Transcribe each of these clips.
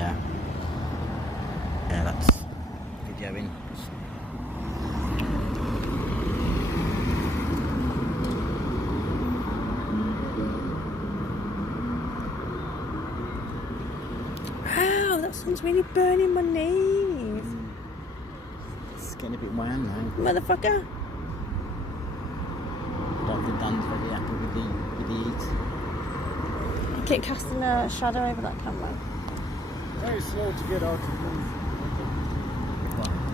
Yeah. Yeah, that's videoing. Wow, that sun's really burning my knees. It's getting a bit warm now. Motherfucker. I don't think Dan's very happy with the heat. I keep casting a shadow over that camera. Very slow to get out of move.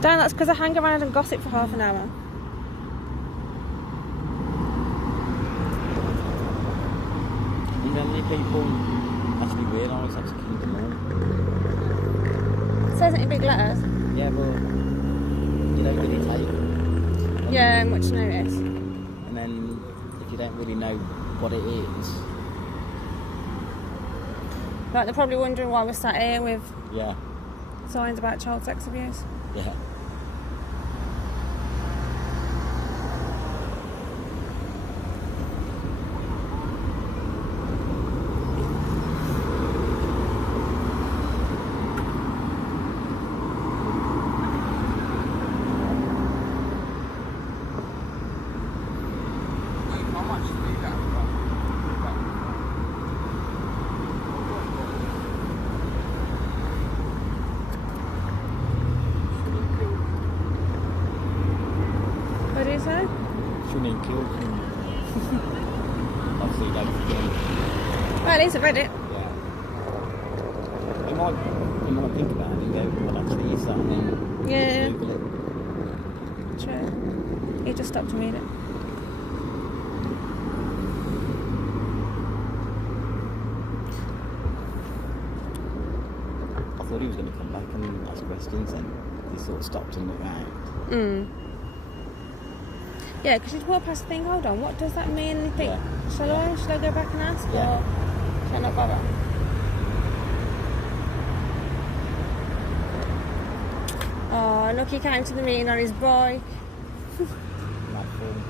Dan, that's because I hang around and gossip for half an hour. You know how many people actually realise that's a kingdom hall? It says it in big letters. Yeah, but you don't really take. Yeah, much notice. And then if you don't really know what it is. Like, they're probably wondering why we're sat here with signs about child sex abuse. Yeah. What do you say? Shouldn't include obviously don't forget. Well, at least I've read it. Yeah. You might think about it and go, what actually is that? And then Yeah. just Google it. True. He just stopped to read it. I thought he was going to come back and ask questions, and he sort of stopped and looked around. Yeah, because you'd walk past the thing, hold on, what does that mean? And you think, should I go back and ask? Yeah. Or should I not bother? Oh, look, he came to the meeting on his bike. Mad film.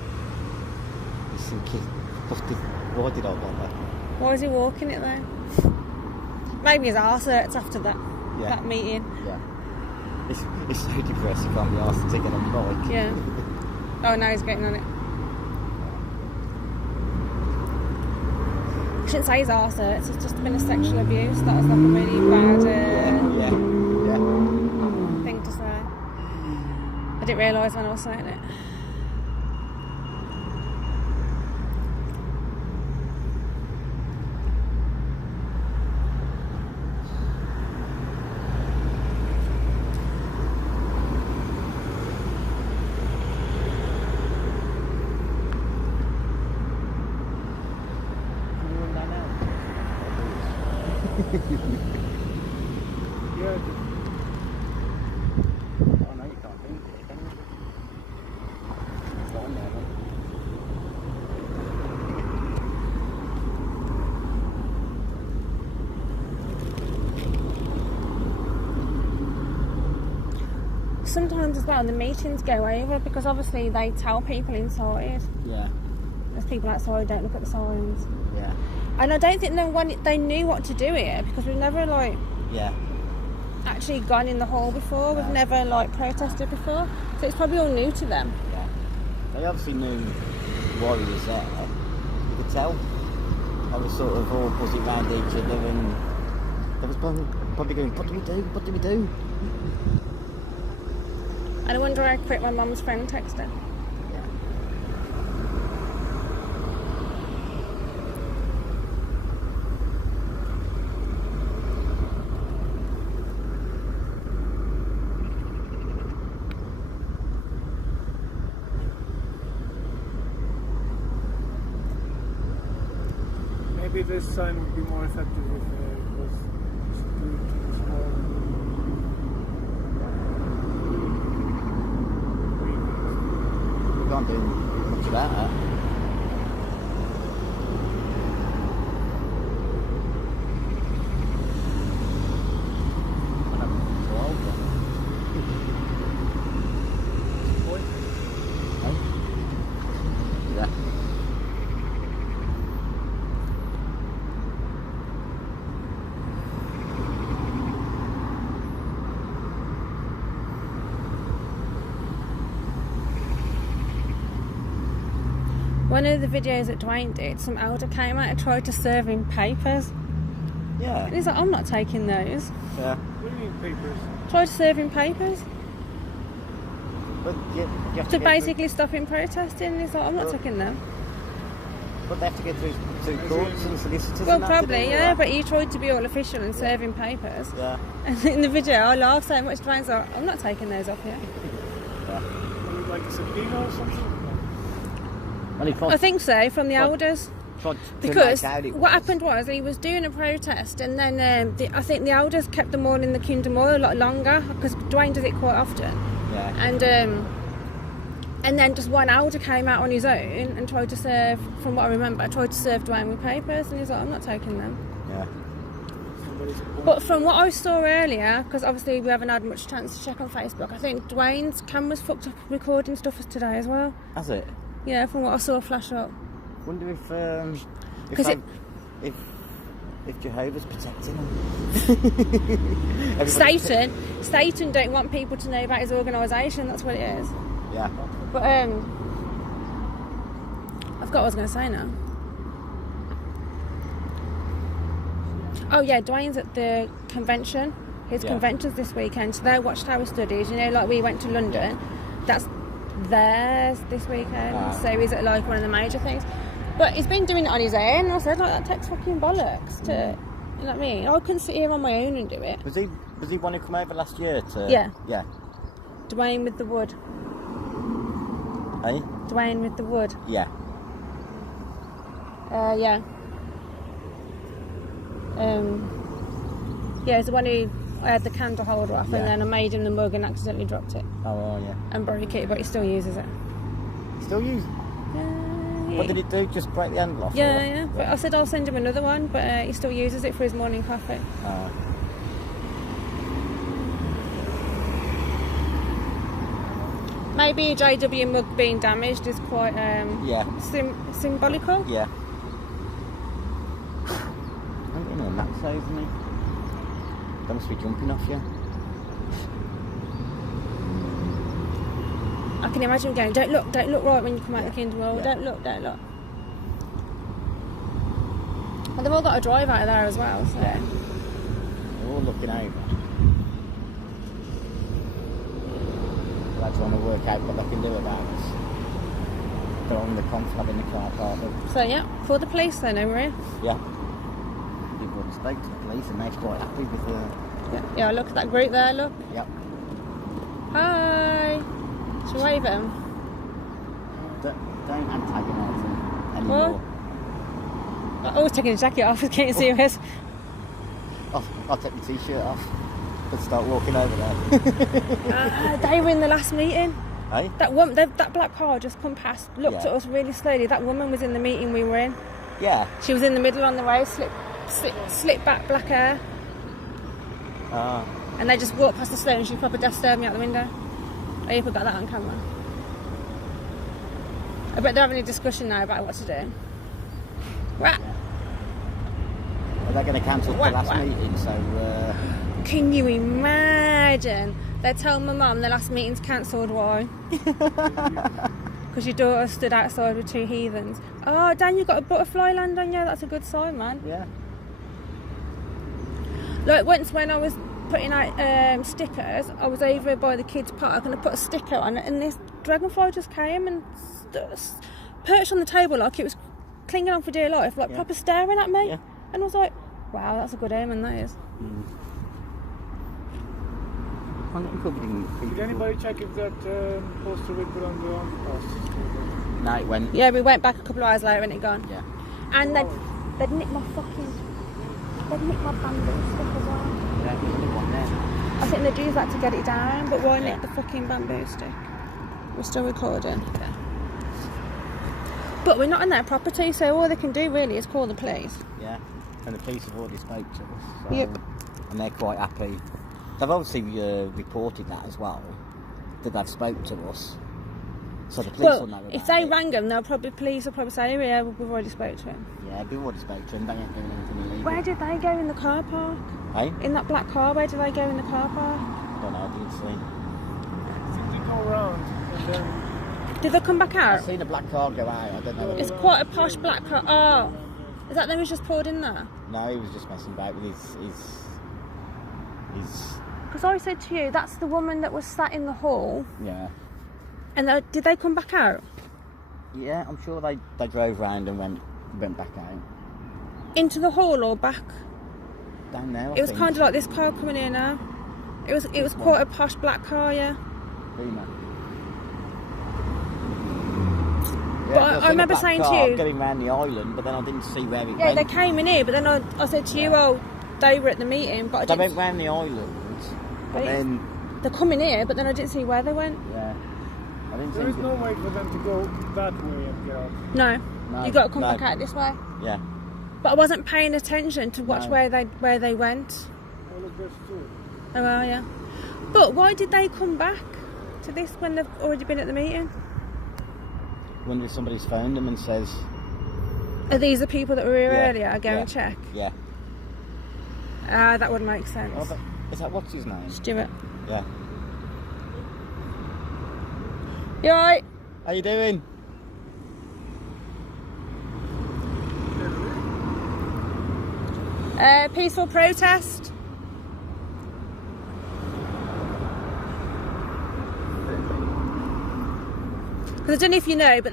He's thinking, why did I bother? Why is he walking it though? Maybe his arse hurts after that meeting. Yeah. It's so depressing, you can't be asked to get on the bike. Yeah. Oh, now he's getting on it. I shouldn't say his arse hurts, it's just been a sexual abuse. That was like a really bad thing to say. I didn't realise when I was saying it. Yeah. Oh no, you can't think it, can you? It's not on there, then. Sometimes as well the meetings go over because obviously they tell people inside. Yeah. There's people outside, don't look at the signs. Yeah. And I don't think they knew what to do here because we've never actually gone in the hall before. We've never protested before, so it's probably all new to them. Yeah. They obviously knew why he was there. You could tell. They were sort of all buzzing around each other, and they was probably going, "What do we do? What do we do?" And I wonder how quick my mum's friend texted. Maybe this sign would be more effective if it was too small. We can't do much about that. One of the videos that Dwayne did, some elder came out and tried to serve him papers. Yeah. And he's like, I'm not taking those. Yeah. What do you mean papers? Tried to serve him papers. But you have To get basically stop him protesting. And he's like, I'm not taking them. But they have to get through courts and solicitors. Well, and that to probably, do yeah, that. but he tried to be all official and serve him papers. Yeah. And in the video, I laughed so much. Dwayne's like, I'm not taking those off here. Yeah. Like a subpoena or something? Well, he tried, I think so, from the elders. tried to Because make out it what was. happened was he was doing a protest, and then I think the elders kept them all in the Kingdom Hall a lot longer, because Dwayne does it quite often. Yeah. And then just one elder came out on his own and tried to serve, from what I remember, tried to serve Dwayne with papers, and he's like, I'm not taking them. Yeah. But from what I saw earlier, because obviously we haven't had much chance to check on Facebook, I think Dwayne's camera's fucked up recording stuff as today as well. Has it? Yeah, from what I saw flash up. Wonder if if Jehovah's protecting him. Satan don't want people to know about his organisation. That's what it is. Yeah. But I've got what I was going to say now. Oh yeah, Dwayne's at the convention. His convention's this weekend. So their Watchtower studies, you know, like we went to London. That's theirs this weekend. So he's at like one of the major things. But he's been doing it on his own. And I said, like, that takes fucking bollocks to, you know what I mean? I couldn't sit here on my own and do it. Was he one who come over last year to? Yeah. Yeah. Dwayne with the wood. Hey? Dwayne with the wood. Yeah. Yeah. Yeah, it's the one who I had the candle holder off, and then I made him the mug and accidentally dropped it. Oh, yeah. And broke it, but he still uses it. Still use? What did it do? Just break the handle off? Yeah, yeah. But I said I'll send him another one, but he still uses it for his morning coffee. Oh. Maybe a JW mug being damaged is quite symbolical. Yeah. I'm getting a nap over me. They must be jumping off you. I can imagine going, don't look right when you come out the Kingdom Hall, don't look. And they've all got a drive out of there as well, so. They're all looking over. Lads want to work out what they can do about us. They're on the conflab in the car park. So yeah, call the police then, Maria. Yeah. People spoke to the police and they're quite happy with the... Yeah, look at that group there, look. Yep. Hi. Should we wave at them? Don't antagonise them anymore. What? I'm always taking the jacket off, it's getting serious. I'll take my t-shirt off and start walking over there. They were in the last meeting. Hey? That black car just come past, looked at us really slowly. That woman was in the meeting we were in. Yeah. She was in the middle on the road, slick back black hair. And they just walked past the slow and she proper death stared me out the window. I hope I got that on camera. I bet they're having a discussion now about what to do. What? Well, they're going to cancel the last meeting, so... Can you imagine? They told my mum the last meeting's cancelled. Why? Because your daughter stood outside with two heathens. Oh, Dan, you got a butterfly land on you. That's a good sign, man. Yeah. Like once when I was putting out stickers, I was over by the kids' park and I put a sticker on it, and this dragonfly just came and perched on the table like it was clinging on for dear life, like proper staring at me. Yeah. And I was like, wow, that's a good omen, that is. Did anybody check if that poster we put on the post? No, it went. Yeah, we went back a couple of hours later and it gone. Yeah. And they'd nicked my bamboo stick as well. Yeah, there's only one there. I think they'd use that to get it down, but why nick the fucking bamboo stick? We're still recording. Yeah. But we're not on their property, so all they can do really is call the police. Yeah, and the police have already spoke to us. So, yep. And they're quite happy. They've obviously reported that as well, that they've spoke to us. So the police will know about it. If they rang them, police will probably say, oh, yeah, we've already spoke to him. Yeah, we've already spoke to him. They ain't doing anything illegal. Where did they go in the car park? Hey? In that black car, where did they go in the car park? I don't know, I didn't see. I think they go around and then Did they come back out? I've seen a black car go out. I don't know. It's quite a posh black car. Oh, is that them who's just pulled in there? No, he was just messing about with his. Because I said to you, that's the woman that was sat in the hall. Yeah. And did they come back out? Yeah, I'm sure they drove round and went back out. Into the hall or back? Down there. It was kind of like this car coming in now. It was quite a posh black car, yeah. Beamer. But I remember saying to you, getting around the island, but then I didn't see where it went. Yeah, they came in here, but then I said to you, oh, they were at the meeting, but I didn't. They went round the island, but then they're coming here, but then I didn't see where they went. Yeah, I didn't. There is no way for them to go that way and get out. No, you got to come back out this way. Yeah. But I wasn't paying attention to watch where they went. Oh, look, there's two. Oh well, yeah. But why did they come back to this when they've already been at the meeting? I wonder if somebody's phoned them and says, Are these the people that were here earlier? I go and check. Yeah. That would make sense. Oh, but is that what's his name? Stuart. Yeah. You alright? How you doing? Peaceful protest. Because I don't know if you know, but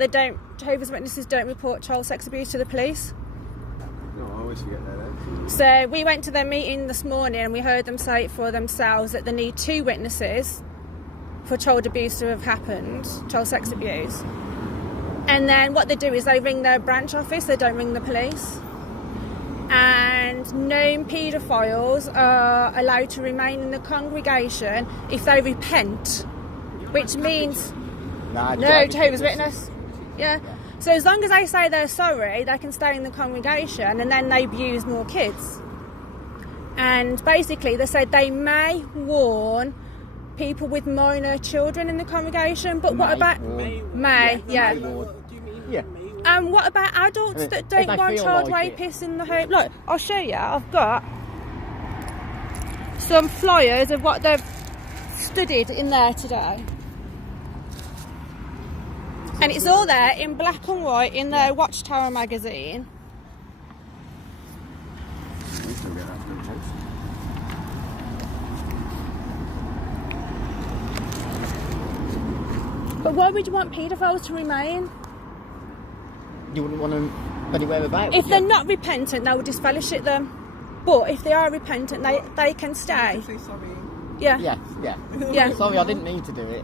Jehovah's Witnesses don't report child sex abuse to the police. No, I always forget that. So we went to their meeting this morning and we heard them say it for themselves that they need 2 witnesses for child abuse to have happened, child sex abuse. And then what they do is they ring their branch office, they don't ring the police. And known paedophiles are allowed to remain in the congregation if they repent, which means... No, Jehovah's Witness. Yeah. So as long as they say they're sorry, they can stay in the congregation and then they abuse more kids. And basically they said they may warn people with minor children in the congregation, but what about... May, yeah. And what about adults that don't want child rapists in the home? Look, I'll show you. I've got some flyers of what they've studied in there today. And it's all there in black and white in their Watchtower magazine. But why would you want paedophiles to remain? You wouldn't want them anywhere about. If they're not repentant, they would disfellowship them. But if they are repentant, they can stay. Say sorry. Yeah. Yeah. Sorry, I didn't mean to do it.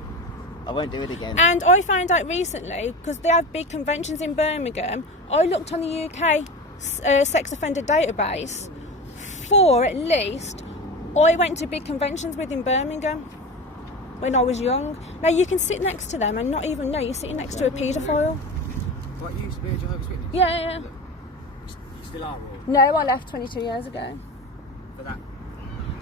I won't do it again. And I found out recently, because they have big conventions in Birmingham, I looked on the UK sex offender database for at least, I went to big conventions with in Birmingham when I was young. Now you can sit next to them and not even know you're sitting next to a paedophile. What, you used to be a Jehovah's Witness? Yeah. You still are, or? No, I left 22 years ago. For that?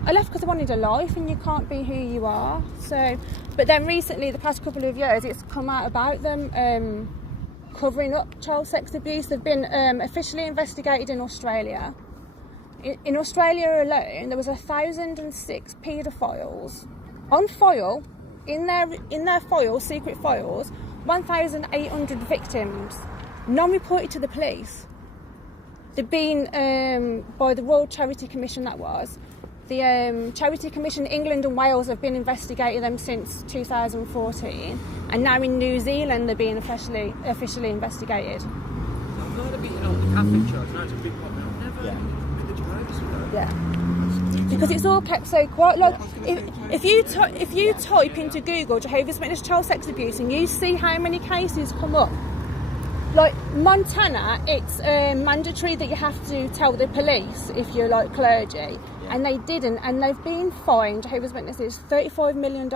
I left because I wanted a life and you can't be who you are. So, but then recently, the past couple of years, it's come out about them covering up child sex abuse. They've been officially investigated in Australia. In Australia alone, there was 1,006 paedophiles on file, in their files, secret files, 1,800 victims, non-reported to the police. They've been, by the Royal Charity Commission, that was, the Charity Commission in England and Wales have been investigating them since 2014, and now in New Zealand they're being officially investigated. I've heard of beating on the Catholic Church, now it's a big problem. I've never been the Jehovah's Witness. Yeah. Because it's all kept so quiet. Like, if you type into Google Jehovah's Witness child sex abuse and you see how many cases come up, like Montana, it's mandatory that you have to tell the police if you're like clergy, and they didn't, and they've been fined, Jehovah's Witnesses, $35 million.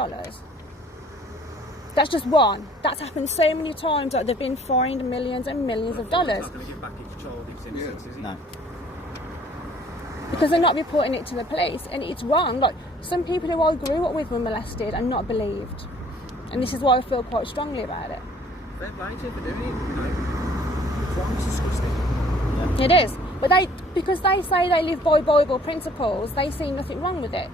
That's just one. That's happened so many times that they've been fined millions and millions of dollars. It's not going to give back each child its innocence, is it? No. Because they're not reporting it to the police, and it's wrong. Like, some people who I grew up with were molested and not believed, and this is why I feel quite strongly about it. Fair play to you for doing it, you know. It's wrong, it's disgusting. Yeah. It is, but because they say they live by Bible principles, they see nothing wrong with it.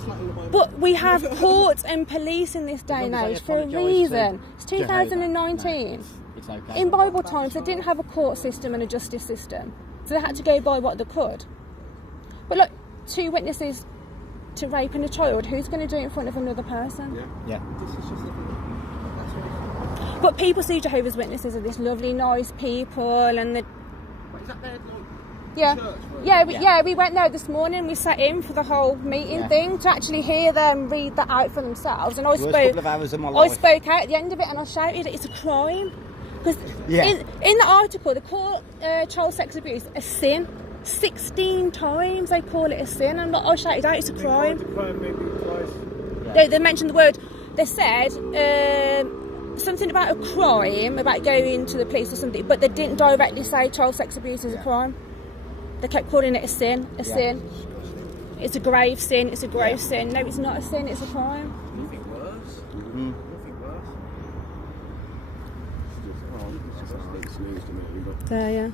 That's not in the Bible. But we have courts and police in this day and age for a reason. It's 2019. It's okay. In Bible times, they didn't have a court system and a justice system. So they had to go by what they could. But look, 2 witnesses to raping a child, who's going to do it in front of another person? Yeah. This is just that's right. But people see Jehovah's Witnesses are this lovely, nice people, and the Wait, is that their, like, yeah, church? we went there this morning. We sat in for the whole meeting thing to actually hear them read that out for themselves. And I Worst couple of hours of my life. spoke out at the end of it, and I shouted, "It's a crime!" Because in the article, they call child sex abuse a sin. 16 times they call it a sin, and I shouted out, "It's a crime." The crime maybe twice. They mentioned the word. They said something about a crime, about going to the police or something, but they didn't directly say child sex abuse is a crime. They kept calling it a sin, sin. It's a grave sin, it's a grave sin. No, it's not a sin, it's a crime. Nothing worse. Nothing worse. There, yeah.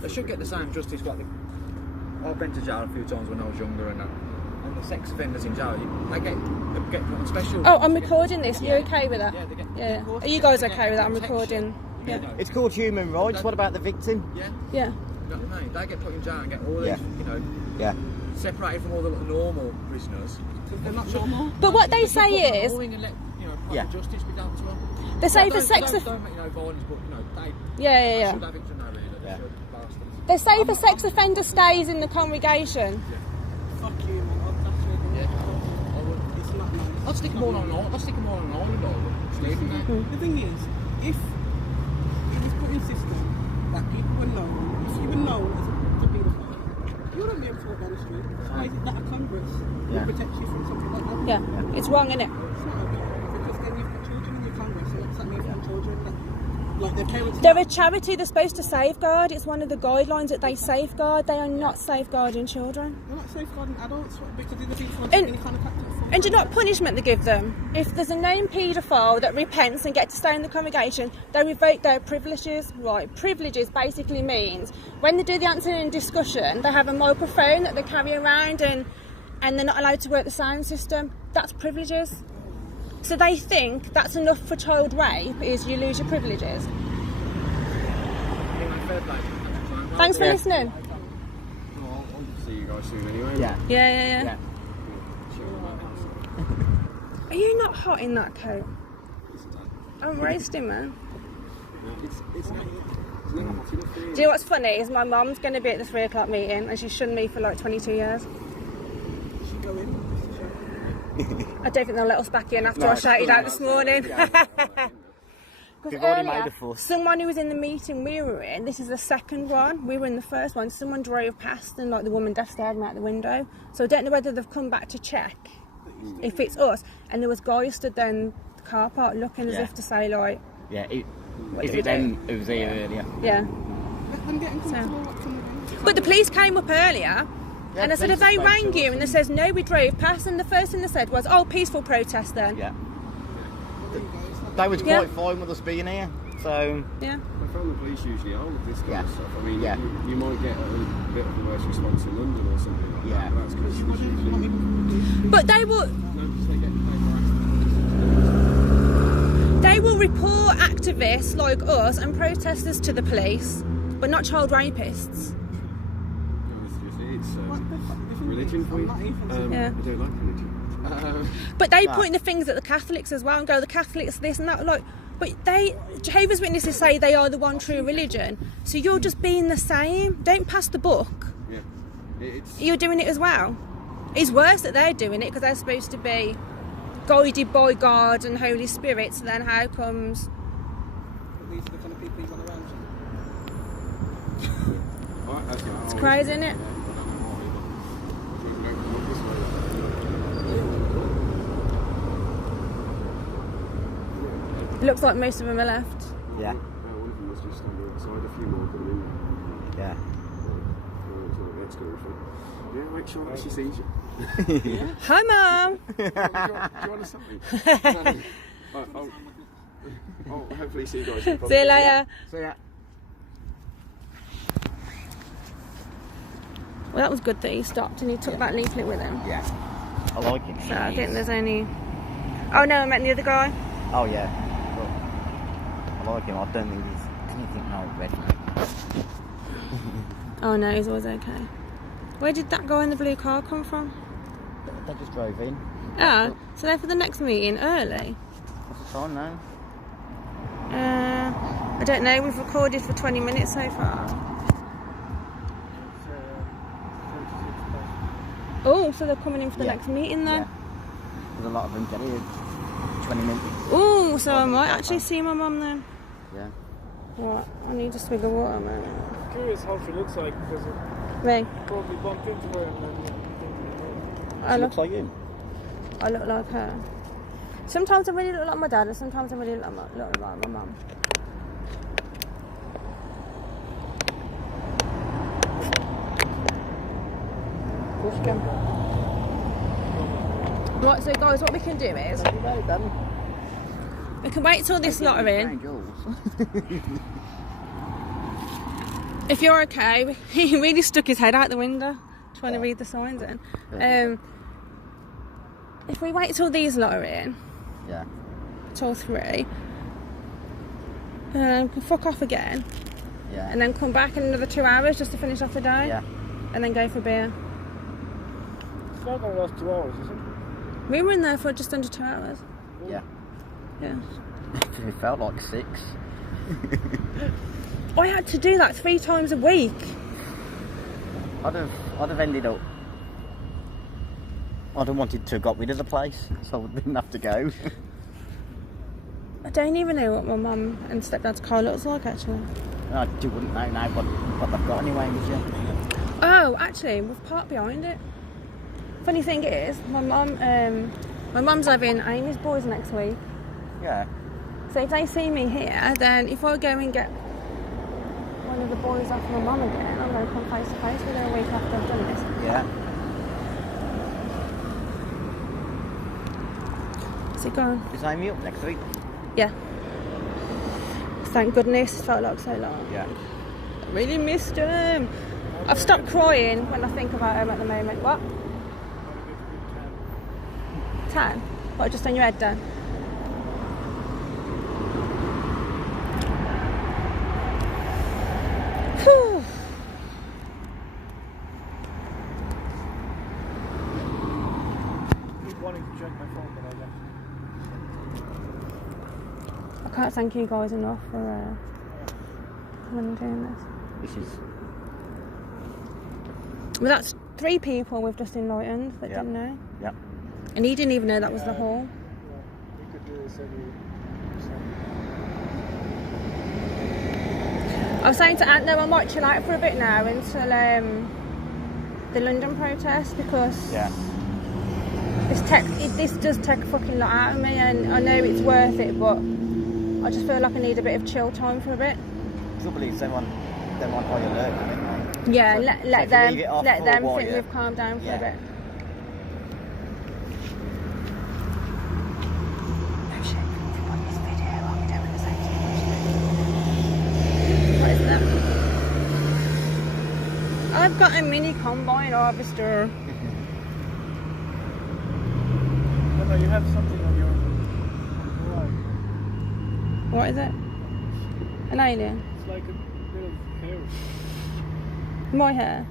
They should get the same justice. Like I've been to jail a few times when I was younger, and the sex offenders in jail, they get put on special. Oh, I'm recording this. You okay with that? Yeah, they get. Yeah. Are you guys okay with that? I'm recording. Yeah. It's called human rights. What about the victim? Yeah. Yeah. You know what I mean? They get put in jail and get all these, separated from all the normal prisoners. They're not normal. But what they say is, And let, justice be done to them. they say for sex Don't make violence, but they yeah. should have it to know really. They should bastards. They say if a sex offender stays in the congregation. Fuck you, man. That's really It's not nice. I'd stick them all on an island. I'd stick them all on an island. Leave them there. The thing is, if it was put in system that people were known, if you were known as a paedophile, you wouldn't be able to walk down the street. Why is it that a Congress will protect you from something like that? Yeah, it's wrong, isn't it? It's not okay, because then you've got children in your Congress, and what's that mean for children? Like their parents. They're a charity. They're supposed to safeguard. It's one of the guidelines that they safeguard. They are not safeguarding children. They're not safeguarding adults because they're the people And- any kind of tactics. And do you know what punishment they give them? If there's a known paedophile that repents and gets to stay in the congregation, they revoke their privileges. Right, privileges basically means when they do the answering discussion, they have a microphone that they carry around and they're not allowed to work the sound system. That's privileges. So they think that's enough for child rape, is you lose your privileges. Thanks for listening. I'll see you guys soon anyway. Yeah. Are you not hot in that coat? I'm roasting, man. It's not hot enough for you. Do you know what's funny is my mum's going to be at the 3 o'clock meeting and she's shunned me for like 22 years. Go in. I don't think they'll let us back in after I shouted out this morning. We've already made a fuss. Someone who was in the meeting we were in, this is the second one, we were in the first one, someone drove past and like the woman deaf stared them out the window. So I don't know whether they've come back to check if it's us. And there was guys stood there in the car park looking as if to say like... Yeah, what is do we it them do? who was here earlier? Yeah. I'm getting comfortable. What's coming in? But the police came up earlier and I said, have they rang you? And they says, no, we drove past. And the first thing they said was, oh, peaceful protest then. Yeah. They was quite fine with us being here, so... Yeah. I found the police usually are with this kind of stuff. I mean, Yeah. you might get a bit of a worse response in London or something like that. But that's because it's usually... But they will... No, because they get harassed. They will report activists like us and protesters to the police, but not child rapists. It's religion for you. Yeah. I don't like religion. But they point the fingers at the Catholics as well and go, the Catholics this and that. Like, but Jehovah's Witnesses say they are the one true religion. So you're just being the same. Don't pass the buck. Yeah. You're doing it as well. It's worse that they're doing it because they're supposed to be guided by God and Holy Spirit. So then how comes... These are the kind of people you want around you. It's crazy, isn't it? It looks like most of them are left. Yeah. One of them was just standing outside, a few more coming in there. Yeah. Yeah, make sure that she sees you. Hi, Mum. Do you want something? I'll hopefully see you guys. See you later. So yeah. Well, that was good that he stopped and he took that leaflet with him. Yeah. I like him. So I think there's only... Oh no, I meant the other guy. Oh yeah. Well, I like him. I don't think he's anything now red, mate. Oh no, he's always okay. Where did that guy in the blue car come from? They just drove in. Oh, so they're for the next meeting early? What's the time now? I don't know, we've recorded for 20 minutes so far. Oh, so they're coming in for the next meeting then? Yeah. There's a lot of them getting here. 20 minutes. Oh, so I might actually see my mum then. Yeah. Right, I need a swig of water, man. I'm curious how she looks like because Me? probably bumped into her and then I Looks like you. I look like her. Sometimes I really look like my dad and sometimes I really look like my mum. Right, so guys, what we can do is we can wait till this lot are in. If you're okay, he really stuck his head out the window trying to read the signs in. If we wait till these lot are in, till 3, we can fuck off again, and then come back in another 2 hours just to finish off the day, and then go for beer. it's not going to last 2 hours, is it? We were in there for just under 2 hours. Yeah. Yeah. It felt like 6. I had to do that 3 times a week. I'd have ended up. I'd have wanted to have got rid of the place, so I didn't have to go. I don't even know what my mum and stepdad's car looks like actually. I wouldn't know now what they've got anyway, would you? Oh, actually, we've parked behind it. Funny thing is, my mum's having Amy's boys next week. Yeah. So if they see me here, then if I go and get one of the boys off my mum again, I'm going to come face to face with her a week after I've done this. Yeah. Is it gone? Is Amy up next week? Yeah. Thank goodness, it felt like so long. Yeah. I really missed him. I've stopped crying when I think about him at the moment. What? 10? What, just on your head then? Whew. I keep wanting to check my phone, but I don't. I can't thank you guys enough for coming and doing this. This is. Well, that's 3 people we've just enlightened that didn't know. Yep. And he didn't even know that was the hall. We could do this every. I was saying to Ant, no, I might chill out for a bit now until the London protest because this does take a fucking lot out of me, and I know it's worth it, but I just feel like I need a bit of chill time for a bit. Trouble is, they want high alert, don't they? Yeah, So let them while, think we've calmed down for a bit. What is that? I've got a mini combine harvester. No, you have something on your right. What is it? An alien? It's like a bit of hair. My hair?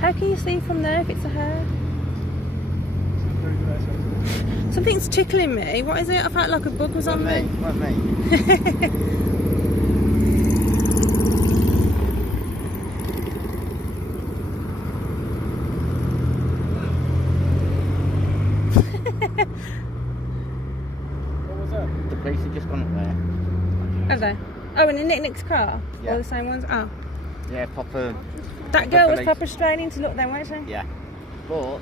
How can you see from there if it's a hair? Very good eyesight. Something's tickling me. What is it? I felt like a bug was on me. Not me. What was that? The police have just gone up there. Have they? Oh, in the Nick's car? Yeah. All the same ones? Oh. Yeah, proper. That girl was police. proper straining to look then, wasn't she? Yeah. But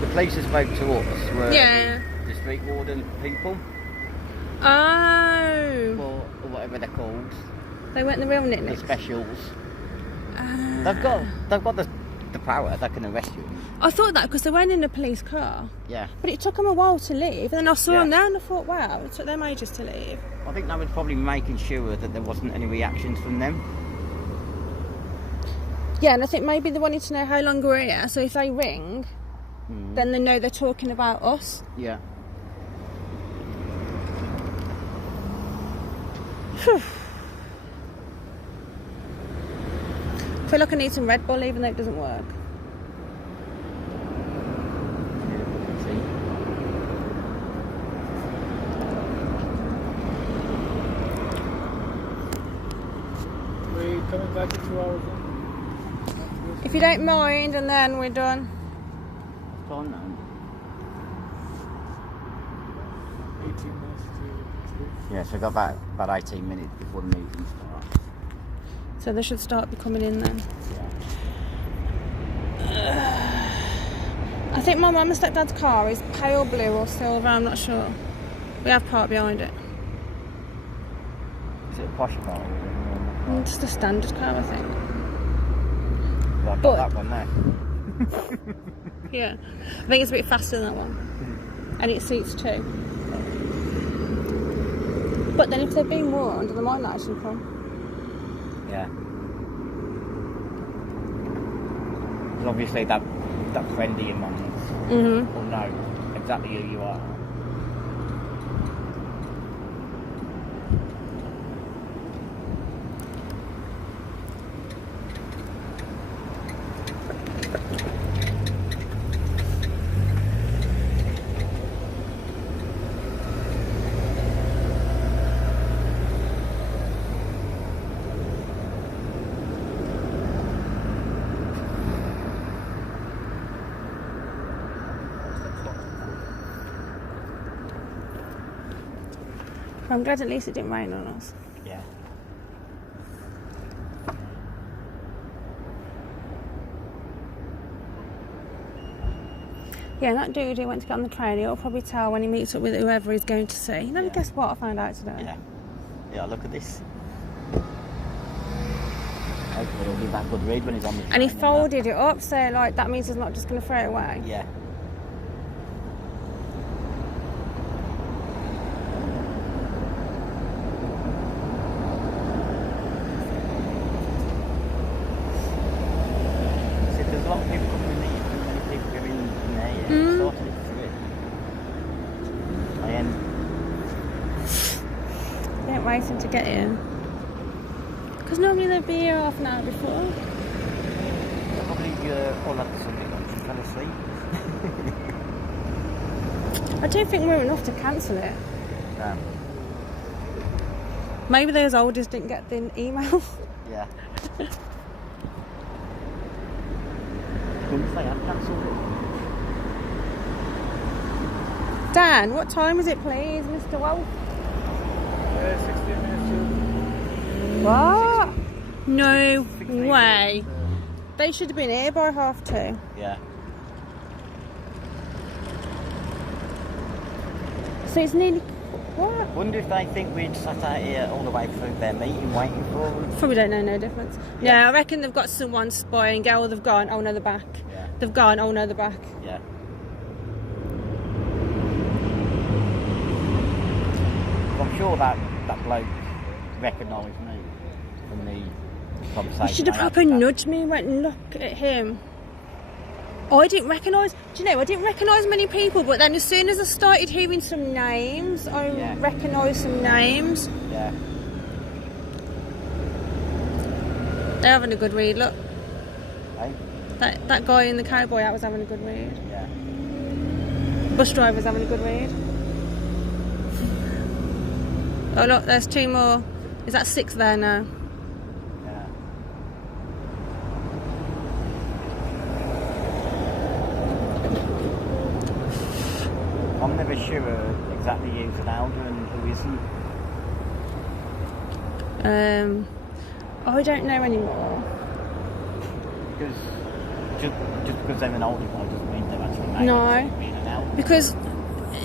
the police that spoke to us were the street warden people. Oh. Or whatever they're called. They weren't the real The Nick. specials. They've got the power, they can arrest you. I thought that because they weren't in a police car. Yeah. But it took them a while to leave, and then I saw them there and I thought, wow, it took them ages to leave. I think they were probably making sure that there wasn't any reactions from them. Yeah, and I think maybe they wanted to know how long we're here, so if they ring, then they know they're talking about us. Yeah. Phew. I feel like I need some Red Bull even though it doesn't work. We coming back in 2 hours then? If you don't mind, and then we're done. What's on now? 18 minutes to Yeah, so we've got about 18 minutes before the meeting starts. So they should start becoming in then. I think my mum and stepdad's car is pale blue or silver, I'm not sure. We have parked behind it. Is it a posh car? Or is it a normal car? Just a standard car, I think. Well, I've But- got that one there. Yeah. I think it's a bit faster than that one. And it seats two. But then if they're being warned, they might not actually come. Yeah. And obviously that friend of your mum's will know exactly who you are. I'm glad at least it didn't rain on us. Yeah. Yeah, and that dude who went to get on the train, he'll probably tell when he meets up with whoever he's going to see. You know, guess what I found out today? Yeah. Yeah, look at this. Hopefully it'll be that good read when he's on the And he train folded it up, so like that means he's not just going to throw it away. Yeah. See, there's a lot of people coming in here, too many people going in there, yeah. Sorting it through. I am. They ain't waiting to get in. Because normally they'd be here half an hour before. Probably all had Sunday lunch and fell asleep. I don't think we're enough to cancel it. No. Maybe those oldies didn't get the email. Yeah. Couldn't say I'd cancelled it. Dan, what time is it, please, Mr. Wolf? 16 minutes to... What? No way. They should have been here by 2:30. Yeah. So it's nearly... What? Wonder if they think we'd sat out here all the way through their meeting waiting for them. Probably don't know no difference. Yeah, I reckon they've got someone spying. Oh, they've gone. Oh, no, they're back. Yeah. They've gone. Oh, no, they're back. Yeah. I'm sure that bloke recognised me from the conversation. You should have I had proper with that. nudged me and went and look at him. I didn't recognise... Do you know, I didn't recognise many people, but then as soon as I started hearing some names, I recognised some names. Yeah. They're having a good read, look. Hey? That guy in the cowboy hat was having a good read. Yeah. Bus driver's having a good read. Oh look, there's 2 more. Is that 6 there now? Yeah. I'm never sure exactly who's an elder and who isn't. I don't know anymore. Because just because they're an older guy doesn't mean they're actually made No. being an elder. Because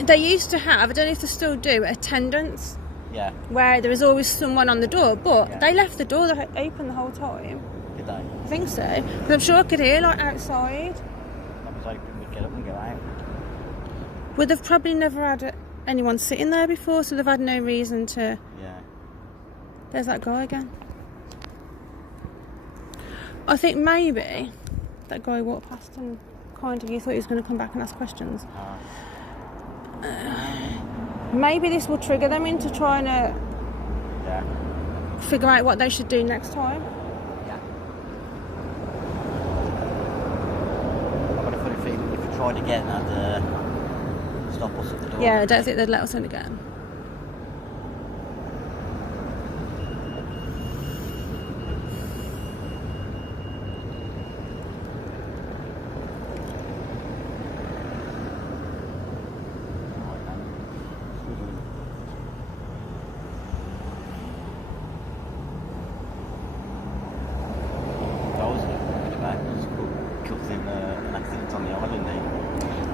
they used to have, I don't know if they still do, attendance. Yeah. Where there was always someone on the door, but Yeah. they left the door open the whole time. Did they? I think so. Because I'm sure I could hear, like, outside. I was hoping we'd get up and go out. Well, they've probably never had anyone sitting there before, so they've had no reason to... Yeah. There's that guy again. I think maybe that guy walked past and kind of you thought he was going to come back and ask questions. Maybe this will trigger them into trying to figure out what they should do next time. Yeah. I've got a funny feeling if we tried again, they'd stop us at the door. Yeah, I don't think they'd let us in again.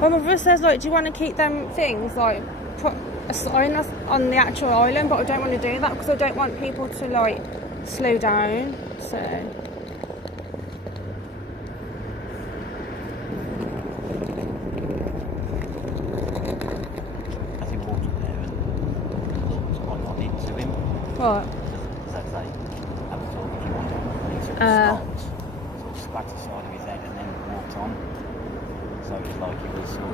Well, my brother says, like, do you want to keep them things, like, put a sign on the actual island, but I don't want to do that because I don't want people to, like, slow down, so... As he walked up there and I nodded to him. What? So they have a talk if you want to. And he sort of stopped, sort of spat aside of his head and then walked on. So it was like he was sort of...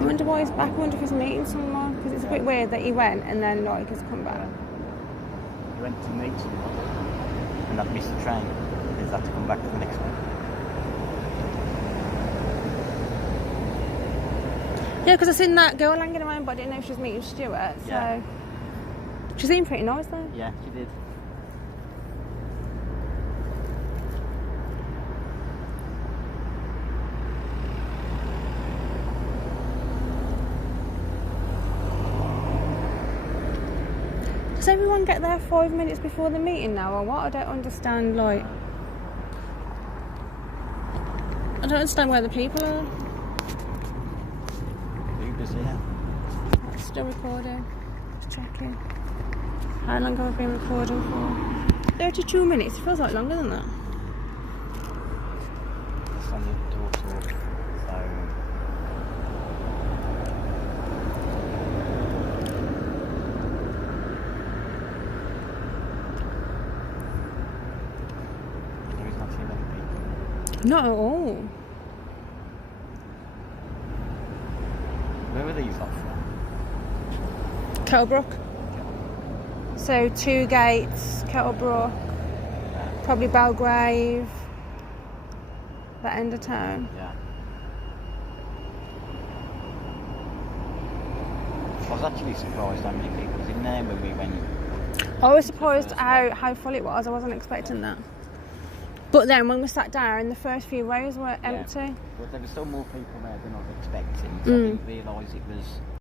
I wonder why he's back. I wonder if he's meeting someone. Because it's a bit weird that he went and then, like, he's come back. He went to meet someone and that missed the train. He's had to come back to the next one. Yeah, because I seen that girl hanging around, but I didn't know if she was meeting Stuart, so... Yeah. She seemed pretty nice, though. Yeah, she did. Does everyone get there 5 minutes before the meeting now, or what? I don't understand, like... I don't understand where the people are. Uber's here. Still recording. Just checking. How long have I been recording for? 32 minutes. It feels like longer than that. It's on the door talk, so... There's not too many people. Not at all. Where were these off from? Kettlebrook. So 2 gates, Kettlebrook, probably Belgrave, that end of town. Yeah. I was actually surprised how many people was in there when we went. I was surprised how full it was. I wasn't expecting that. But then when we sat down, the first few rows were empty. But there were still more people there than I was expecting. So I didn't realise it was